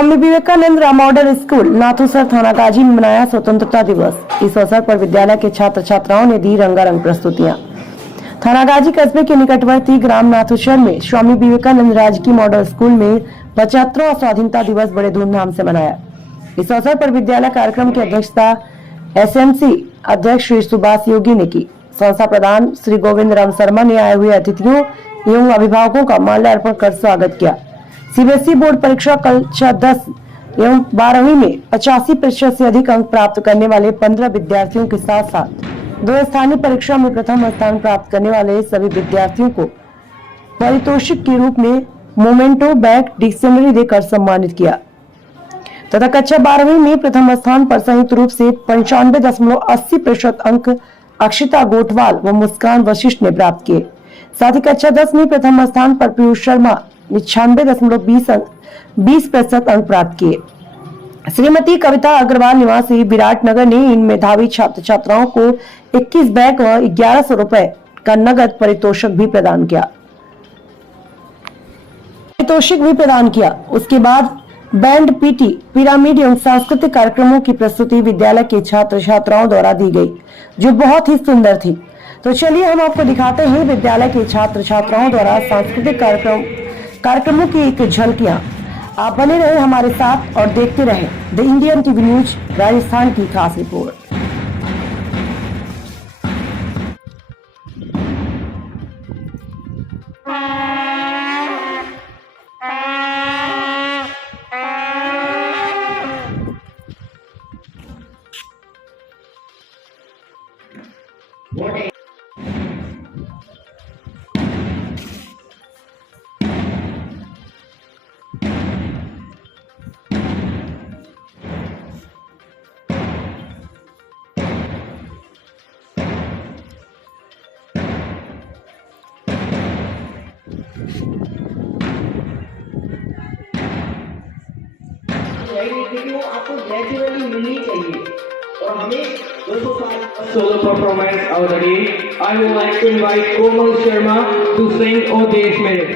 Swami Vivekananda model school Nathusar थाना गाजी में मनाया स्वतंत्रता दिवस। इस अवसर पर विद्यालय के छात्र छात्राओं ने दी रंगारंग प्रस्तुतियां। थाना गाजी कस्बे के निकटवर्ती ग्राम नाथूसर में स्वामी विवेकानंद राजकीय मॉडल स्कूल में 75वां स्वाधीनता दिवस बड़े धूमधाम से मनाया। इस अवसर पर विद्यालय कार्यक्रम की अध्यक्षता एसएमसी अध्यक्ष श्री सुभाष योगी ने की। संस्था प्रधान श्री गोविंद राम शर्मा ने आए हुए अतिथियों एवं अभिभावकों का माल्यार्पण कर स्वागत किया। सीबीएसई बोर्ड परीक्षा कक्षा 10 एवं 12वीं में 85% से अधिक अंक प्राप्त करने वाले 15 विद्यार्थियों के साथ साथ 2 स्थानीय परीक्षा में प्रथम स्थान प्राप्त करने वाले सभी विद्यार्थियों को पारितोषिक के रूप में मोमेंटो बैग डिक्शनरी देकर सम्मानित किया तथा कक्षा 12वीं में प्रथम स्थान पर संयुक्त रूप से 95.80% अंक अक्षिता गोठवाल व मुस्कान वशिष्ठ ने प्राप्त किए। साथ ही कक्षा 10 में प्रथम स्थान पर पीयूष शर्मा 96.20% अंक प्राप्त किए। श्रीमती कविता अग्रवाल निवासी विराटनगर ने इन मेधावी छात्र छात्राओं को 21 बैग व 1100 रुपए का नगद पारितोषिक भी प्रदान किया। उसके बाद बैंड, पीटी, पिरामिड एवं सांस्कृतिक कार्यक्रमों की प्रस्तुति विद्यालय के छात्र छात्राओं द्वारा दी गई, जो बहुत ही सुंदर थी। तो चलिए हम आपको दिखाते हैं विद्यालय के छात्र छात्राओं द्वारा सांस्कृतिक कार्यक्रमों की एक झलकियां। आप बने रहे हमारे साथ और देखते रहे the Indian TV news Rajasthan की खास रिपोर्ट। आपको ग्रेजुअली मिलनी चाहिए और हमें 200 साल solo performance already. I would like to invite Komal Sharma to sing O Desh Mere.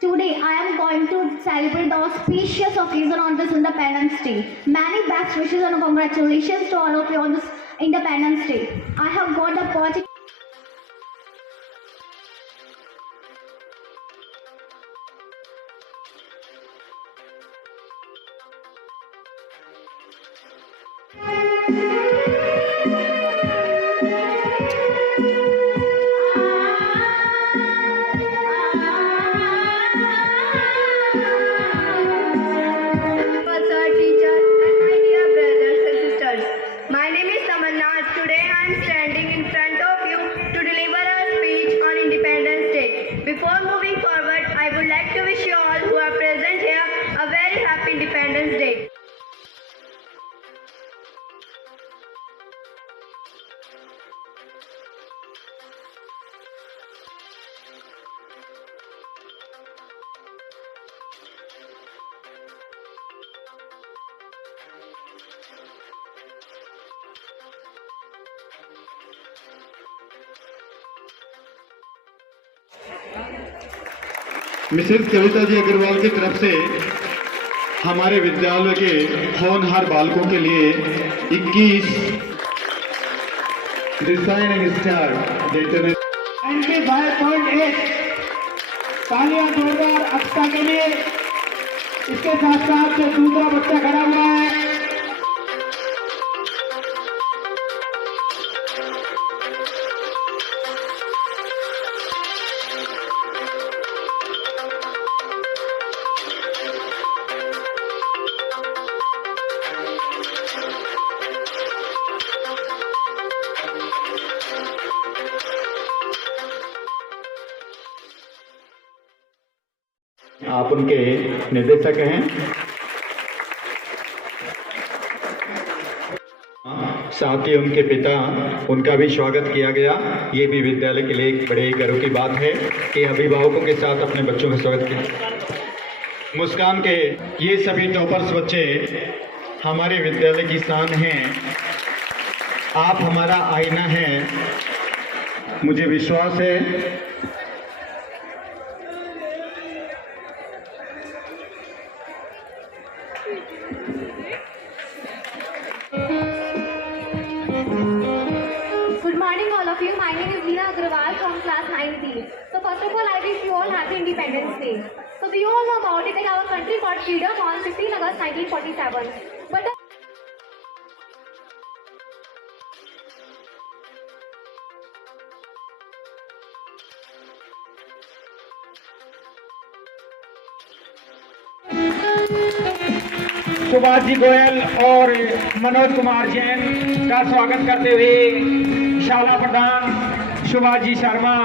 Today I am going to celebrate the auspicious occasion on this Independence Day. Many best wishes and congratulations to all of you on this Independence Day. I have got the project. My name is Tamanna. Today I am standing in front of Mrs Kavita ji Agarwal की तरफ से हमारे विद्यालय के होनहार बालकों के लिए 21 डिजाइनिंग स्टार डेटोनेट 95.8 तालियां जोरदार अक्षता के लिए। इसके साथ साथ जो दूसरा बच्चा खड़ा हुआ है आप उनके निर्देशक हैं। साथ ही उनके पिता, उनका भी स्वागत किया गया। ये भी विद्यालय के लिए एक बड़े गर्व की बात है कि अभिभावकों के साथ अपने बच्चों का स्वागत किया। मुस्कान के ये सभी टॉपर्स बच्चे हमारे विद्यालय की शान हैं। आप हमारा आईना हैं, मुझे विश्वास है। Good morning, all of you. My name is Leena Agrawal from class 9D. So first of all, I wish you all happy Independence Day. So we all know about it that our country got freedom on 15 August 1947. But Subhash ji Goyal और मनोज कुमार जैन का स्वागत करते हुए शाला प्रधान सुभाष जी शर्मा।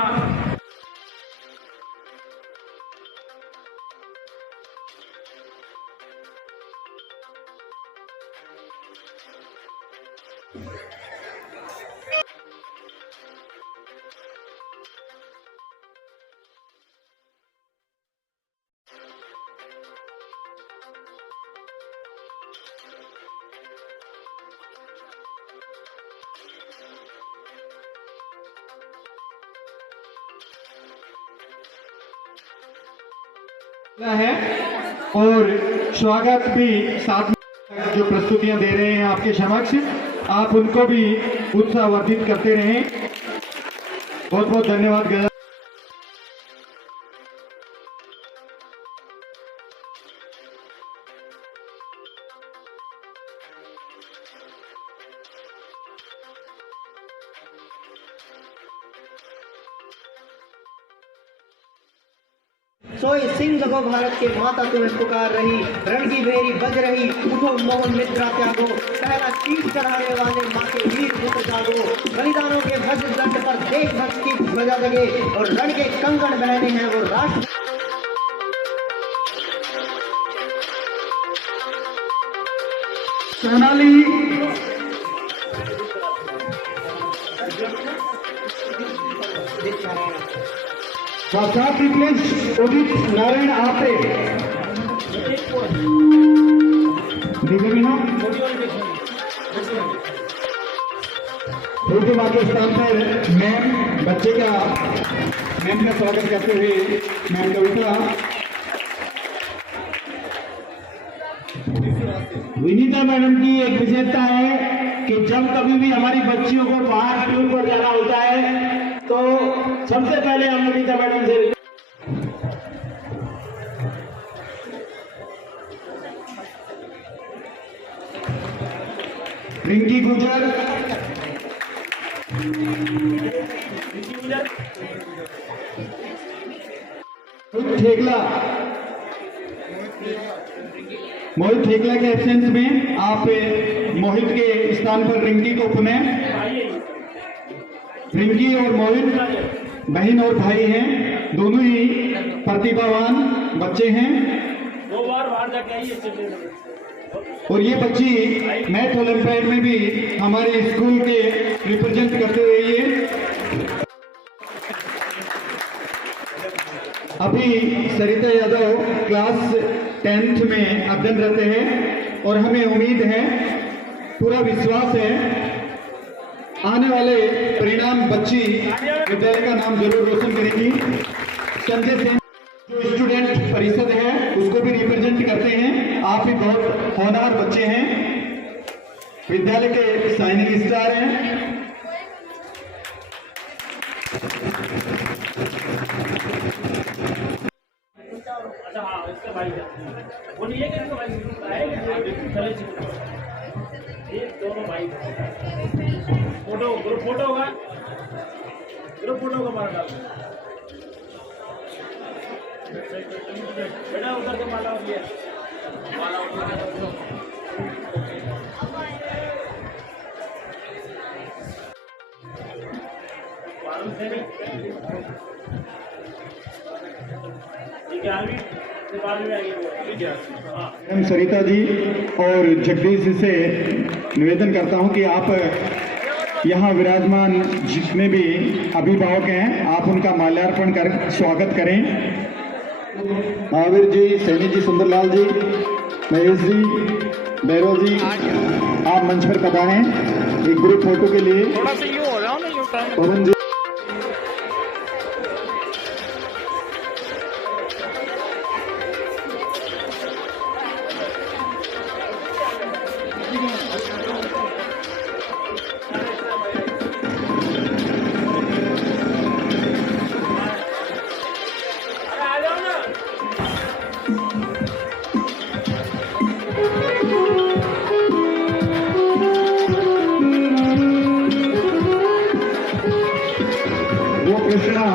है और स्वागत भी साथ में जो प्रस्तुतियां दे रहे हैं आपके समक्ष, आप उनको भी उत्साहवर्धित करते रहें। बहुत बहुत धन्यवाद गया। सोई सिंह जगो भारत के माता तुम्हें पुकार रही, रण की बेरी बज रही, उठो मोहन मित्रा त्यागो, पहला शीश चढ़ाने वाले माँ के वीर पुत्र जागो, बलिदानों के वज्र दंड पर देशभक्त की ध्वजा जगे और रण के कंगन बहने हैं वो राष्ट्र। सोनाली साथ ही प्लीज उदित नारायण आपे के स्थान पर मैम का स्वागत करते हुए मैम कविता। विनीता मैडम की एक विशेषता है कि जब कभी भी हमारी बच्चियों को बाहर टूर पर जाना होता है तो सबसे पहले हम विनीता मैडम से रिंकी गुजर, मोहित ठेकला के एब्सेंस में आप मोहित के स्थान पर रिंकी को पुनः। रिंकी और मोहित बहन और भाई हैं, दोनों ही प्रतिभावान बच्चे हैं। 2 बार बाहर जाके आई और ये बच्ची मैथ ओलंपियाड में भी हमारे स्कूल के रिप्रेजेंट करते हुए ये अभी सरिता यादव क्लास 10th में अध्ययनरत है और हमें उम्मीद है, पूरा विश्वास है, आने वाले परिणाम बच्ची विद्यालय का नाम जरूर रोशन करेगी। संजय सेन जो स्टूडेंट परिषद है उसको भी रिप्रेजेंट करते हैं। आप भी बहुत होनहार बच्चे हैं, विद्यालय के शाइनिंग स्टार हैं। अच्छा हाँ इसका भाई है वो नहीं है कि इसका भाई आएगा चलो ये दोनों भाई फोटो ग्रुप फोटो होगा मारा डाल बेटा उधर से माला हो गया माला मालूम से नहीं मैम सरिता जी और जगदीश जी से निवेदन करता हूं कि आप यहाँ विराजमान जितने भी अभिभावक हैं आप उनका माल्यार्पण कर स्वागत करें। महावीर जी, सैनी जी, सुंदरलाल जी, महेश जी, भैरव जी, आप मंच पर पधारें एक ग्रुप फोटो के लिए। पवन जी वो Krishna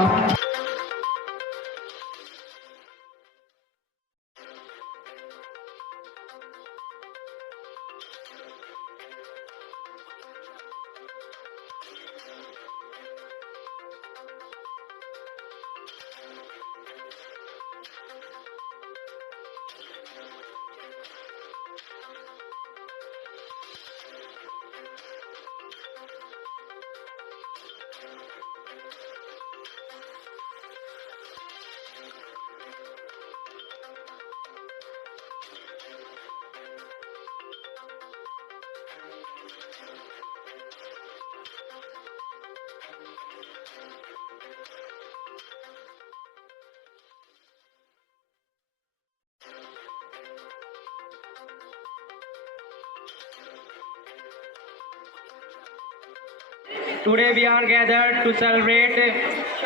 Today we are gathered to celebrate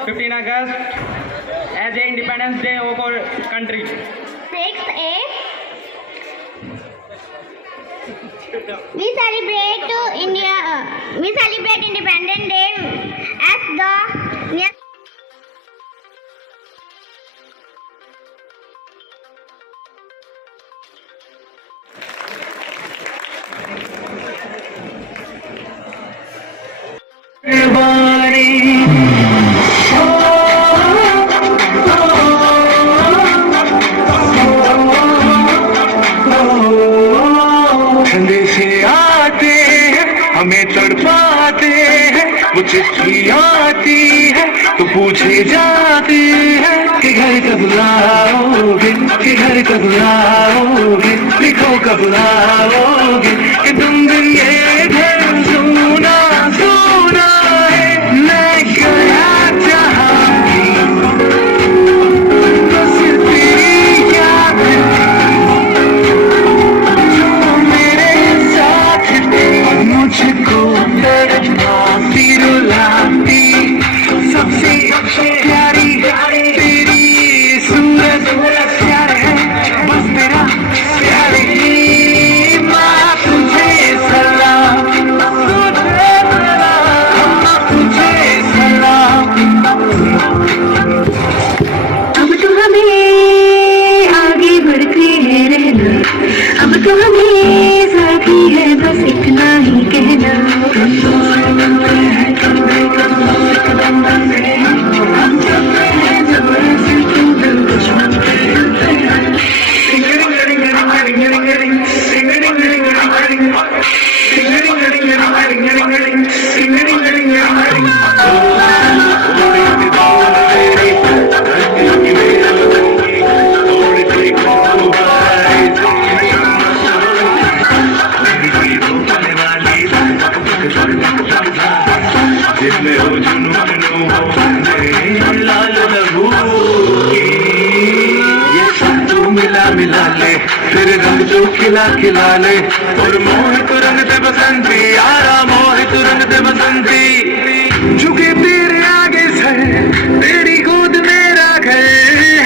15 August as a Independence Day of our country. 6A. We celebrate Independence Day as the संदेशे आते हैं हमें तड़पाते हैं, वो चिट्ठी आती है तो पूछे जाती है कि घर कब लाओगे, कि घर कब लाओगे, लिखो कब लाओगे कि तुम दिन ये घर सुना सुना है। मैं गया जहाँ की बस तेरी याद मुझको तड़पाती रुलाती, सबसे प्यारी तेरी सूरत प्यार है, बस तेरा प्यार ही। माँ तुझे सलाम, तुझे सलाम, तुझे सलाम। अब तो हमें आगे बढ़ते रहना, अब तो हमें साथी है बस इतना ही कहना। जिसमें हो जुनून हो लाल लहू की जो खिला खिला ले और मोहित रंग दे बसंती यारा मोहित रंग दे बसंती झुके तेरे आगे सर तेरी गोद मेरा घर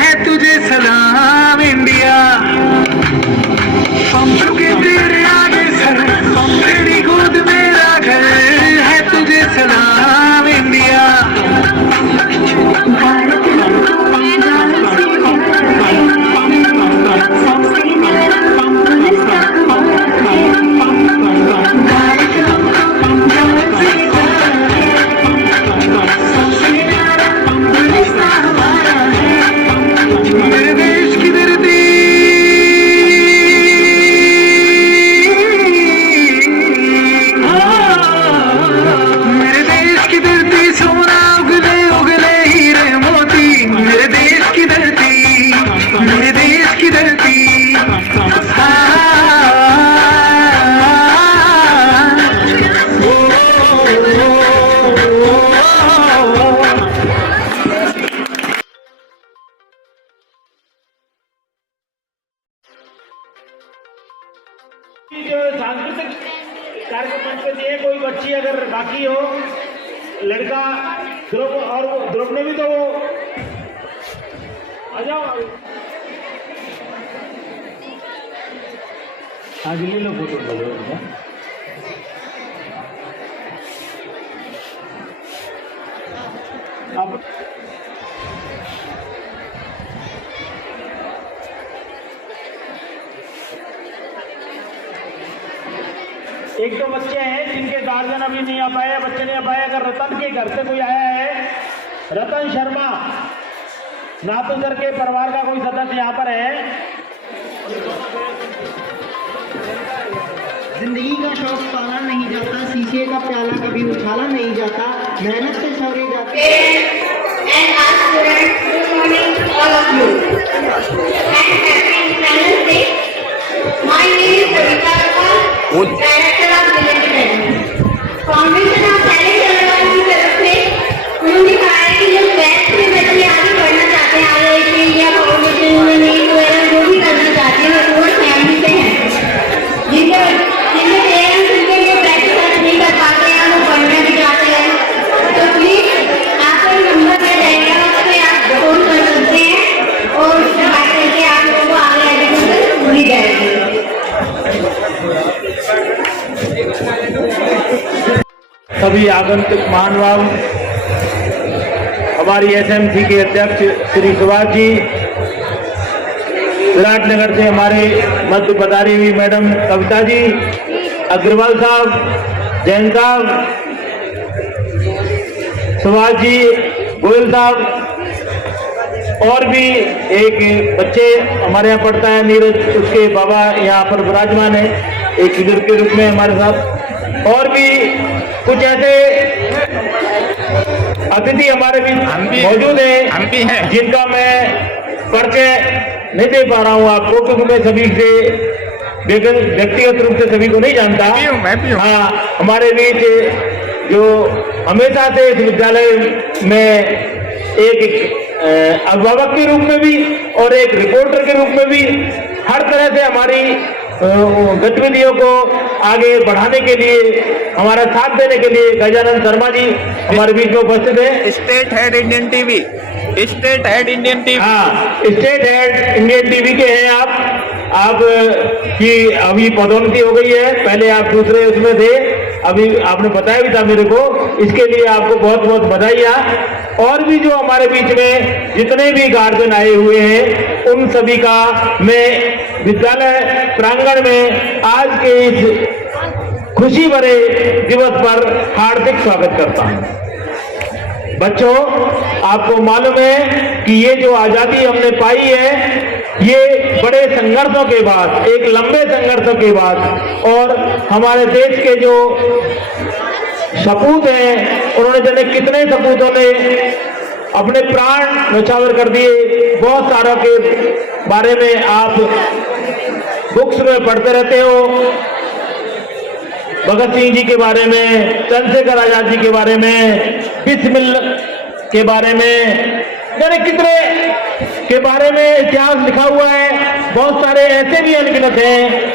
है तुझे सलाम इंडिया झुके तेरे आगे सर तेरी गोद मेरा घर है तुझे सलाम इंडिया मेरे देश की धरती मेरे देश की धरती सोना उगले उगले हीरे मोती मेरे देश की धरती मेरे देश की धरती जो सांस्कृतिक कार्यक्रम पे दिए कोई बच्ची अगर बाकी हो लड़का ध्रुव और ध्रुव ने भी तो वो आ जाओ आज ले लो फोटो अब एक तो बच्चे हैं जिनके गार्जियन अभी नहीं आ पाए बच्चे नहीं आ पाए अगर रतन के घर से कोई आया है रतन शर्मा नातूसर के परिवार का कोई सदस्य यहाँ पर है जिंदगी का शौक पाला नहीं जाता शीशे का प्याला कभी उछाला नहीं जाता मेहनत से शौर्य जाते And our students, good morning to all of you. And happy Independence Day. My name is Savita Rakkal, Director of Village Training. Foundation of talent award की तरफ से उन्होंने कहा है कि जो बैच में बच्चे आगे बढ़ना चाहते हैं आगे या फाउंडेशन में नहीं वगैरह जो भी करना चाहते हैं वो फैमिली से हैं जिनके पेरेंट्स उनके लिए प्रैक्टिस नहीं कर पाते हैं वो पढ़ना भी चाहते हैं तो प्लीज आपको नंबर दिया जाएगा उस पर आप फोन कर सकते हैं और उससे बात करके आप लोगों को आगे एजुकेशन मिल जाएगी। सभी आगंतुक महानुभाव हमारी एसएमसी के अध्यक्ष श्री सुभाष जी विराटनगर से हमारे मध्य पधारी हुई मैडम कविता जी अग्रवाल साहब जैन साहब सुभाष जी गोयल साहब और भी एक बच्चे हमारे यहाँ पढ़ता है नीरज उसके बाबा यहाँ पर विराजमान है एक बुजुर्ग के रूप में हमारे साथ और भी कुछ ऐसे अतिथि हमारे बीच मौजूद हैं जिनका मैं परिचय नहीं दे पा रहा हूँ आपको क्योंकि मैं सभी से व्यक्तिगत रूप से सभी को नहीं जानता हाँ हमारे बीच जो हमेशा से इस विद्यालय में एक अभिभावक के रूप में भी और एक रिपोर्टर के रूप में भी हर तरह से हमारी गतिविधियों को आगे बढ़ाने के लिए हमारा साथ देने के लिए गजानंद शर्मा जी हमारे बीच में उपस्थित है स्टेट हेड इंडियन टीवी हाँ स्टेट हेड इंडियन टीवी के हैं आप की अभी पदोन्नति हो गई है पहले आप दूसरे उसमें थे अभी आपने बताया भी था मेरे को इसके लिए आपको बहुत बहुत बधाइयाँ और भी जो हमारे बीच में जितने भी गार्जियन आए हुए हैं उन सभी का मैं विद्यालय प्रांगण में आज के इस खुशी भरे दिवस पर हार्दिक स्वागत करता हूँ। बच्चों आपको मालूम है कि ये जो आजादी हमने पाई है ये बड़े संघर्षों के बाद एक लंबे संघर्षों के बाद और हमारे देश के जो सपूत हैं उन्होंने जाने कितने सपूतों ने अपने प्राण न्यौछावर कर दिए बहुत सारों के बारे में आप बुक्स में पढ़ते रहते हो भगत सिंह जी के बारे में चंद्रशेखर आजाद जी के बारे में बिस्मिल के बारे में यानी कितने के बारे में इतिहास लिखा हुआ है बहुत सारे ऐसे भी अनगिनत हैं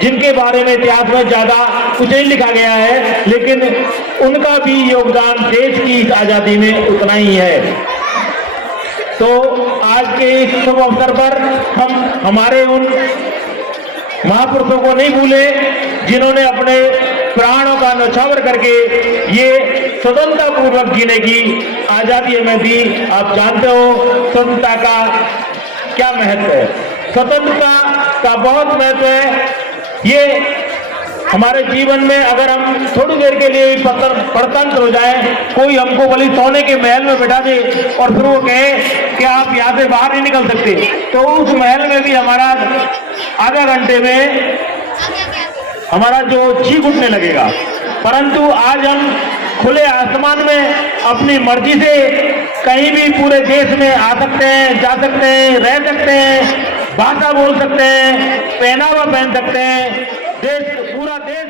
जिनके बारे में इतिहास में ज्यादा कुछ नहीं लिखा गया है, लेकिन उनका भी योगदान देश की इस आजादी में उतना ही है। तो आज के इस शुभ अवसर पर हम हमारे उन महापुरुषों को नहीं भूले जिन्होंने अपने प्राणों का न्यौछावर करके ये स्वतंत्रता पूर्वक जीने की आजादी हमें दी। आप जानते हो स्वतंत्रता का क्या महत्व है, स्वतंत्रता का बहुत महत्व है। ये हमारे जीवन में अगर हम थोड़ी देर के लिए भी परतंत्र हो जाए, कोई हमको भले सोने के महल में बैठा दे और फिर वो कहे कि आप यहाँ से बाहर नहीं निकल सकते, तो उस महल में भी हमारा आधा घंटे में हमारा जो जी घुटने लगेगा। परंतु आज हम खुले आसमान में अपनी मर्जी से कहीं भी पूरे देश में आ सकते हैं, जा सकते हैं, रह सकते हैं, भाषा बोल सकते हैं, पहनावा पहन सकते हैं। पूरा देश